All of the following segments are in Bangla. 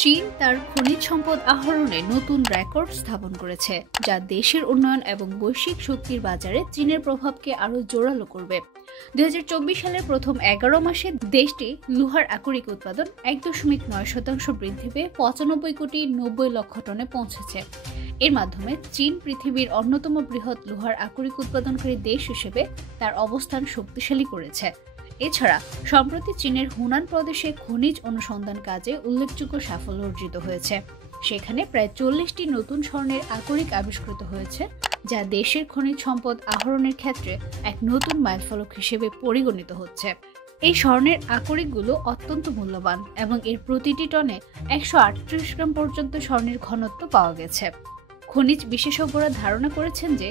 চীন তার খনিজ সম্পদ আহরণে নতুন রেকর্ড স্থাপন করেছে, যা দেশের উন্নয়ন এবং বৈশ্বিক শক্তির বাজারে চীনের প্রভাবকে আরও জোরালো করবে। 2024 সালের প্রথম 11 মাসে দেশটি লোহার আকরিক উৎপাদন 1.9% বৃদ্ধি পেয়ে 95,90,00,000 টনে পৌঁছেছে। এর মাধ্যমে চীন পৃথিবীর অন্যতম বৃহৎ লোহার আকরিক উৎপাদনকারী দেশ হিসেবে তার অবস্থান শক্তিশালী করেছে। এছাড়া সম্প্রতি চীনের হুনান প্রদেশে খনিজ অনুসন্ধান কাজে উল্লেখযোগ্য সাফল্য অর্জিত হয়েছে। সেখানে প্রায় 40টি নতুন স্বর্ণের আকরিক আবিষ্কৃত হয়েছে, যা দেশের খনিজ সম্পদ আহরণের ক্ষেত্রে এক নতুন মাইলফলক হিসেবে পরিগণিত হচ্ছে। এই স্বর্ণের আকরিকগুলো অত্যন্ত মূল্যবান এবং এর প্রতিটি টনে 138 গ্রাম পর্যন্ত স্বর্ণের ঘনত্ব পাওয়া গেছে। খনিজ বিশেষজ্ঞরা ধারণা করেছেন যে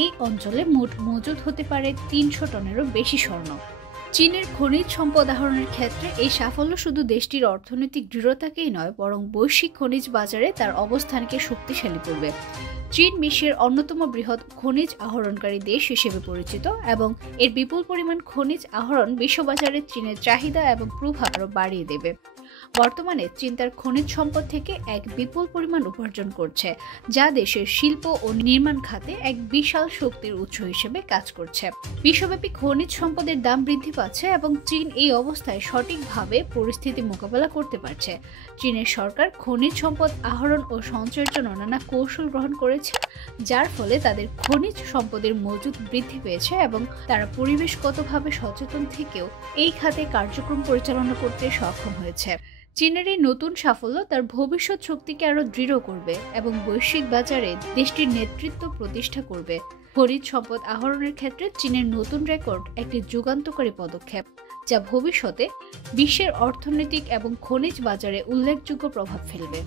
এই অঞ্চলে মোট মজুদ হতে পারে 300 টনেরও বেশি স্বর্ণ। চীনের খনিজ সম্পদ আহরণের ক্ষেত্রে এই সাফল্য শুধু দেশটির অর্থনৈতিক দৃঢ়তাকেই নয়, বরং বৈশ্বিক খনিজ বাজারে তার অবস্থানকে শক্তিশালী করবে। চীন বিশ্বের অন্যতম বৃহৎ খনিজ আহরণকারী দেশ হিসেবে পরিচিত এবং এর বিপুল পরিমাণ খনিজ আহরণ বিশ্ববাজারে চীনের চাহিদা এবং প্রভাব আরও বাড়িয়ে দেবে। বর্তমানে চীন তার খনিজ সম্পদ থেকে এক বিপুল পরিমাণ উপার্জন করছে, যা দেশের শিল্প ও নির্মাণ খাতে এক বিশাল শক্তির উৎস হিসেবে কাজ করছে। বিশ্বব্যাপী খনিজ সম্পদের দাম বৃদ্ধি পাচ্ছে এবং চীন এই অবস্থায় সঠিকভাবে পরিস্থিতি মোকাবেলা করতে পারছে। চীনের সরকার খনিজ সম্পদ আহরণ ও সঞ্চয়ের জন্য নানা কৌশল গ্রহণ করেছে, যার ফলে তাদের খনিজ সম্পদের মজুদ বৃদ্ধি পেয়েছে এবং তারা পরিবেশগতভাবে সচেতন থেকেও এই খাতে কার্যক্রম পরিচালনা করতে সক্ষম হয়েছে। চীনের এই নতুন সাফল্য তার ভবিষ্যৎ শক্তিকে আরও দৃঢ় করবে এবং বৈশ্বিক বাজারে দেশটির নেতৃত্ব প্রতিষ্ঠা করবে। খনিজ সম্পদ আহরণের ক্ষেত্রে চীনের নতুন রেকর্ড একটি যুগান্তকারী পদক্ষেপ, যা ভবিষ্যতে বিশ্বের অর্থনৈতিক এবং খনিজ বাজারে উল্লেখযোগ্য প্রভাব ফেলবে।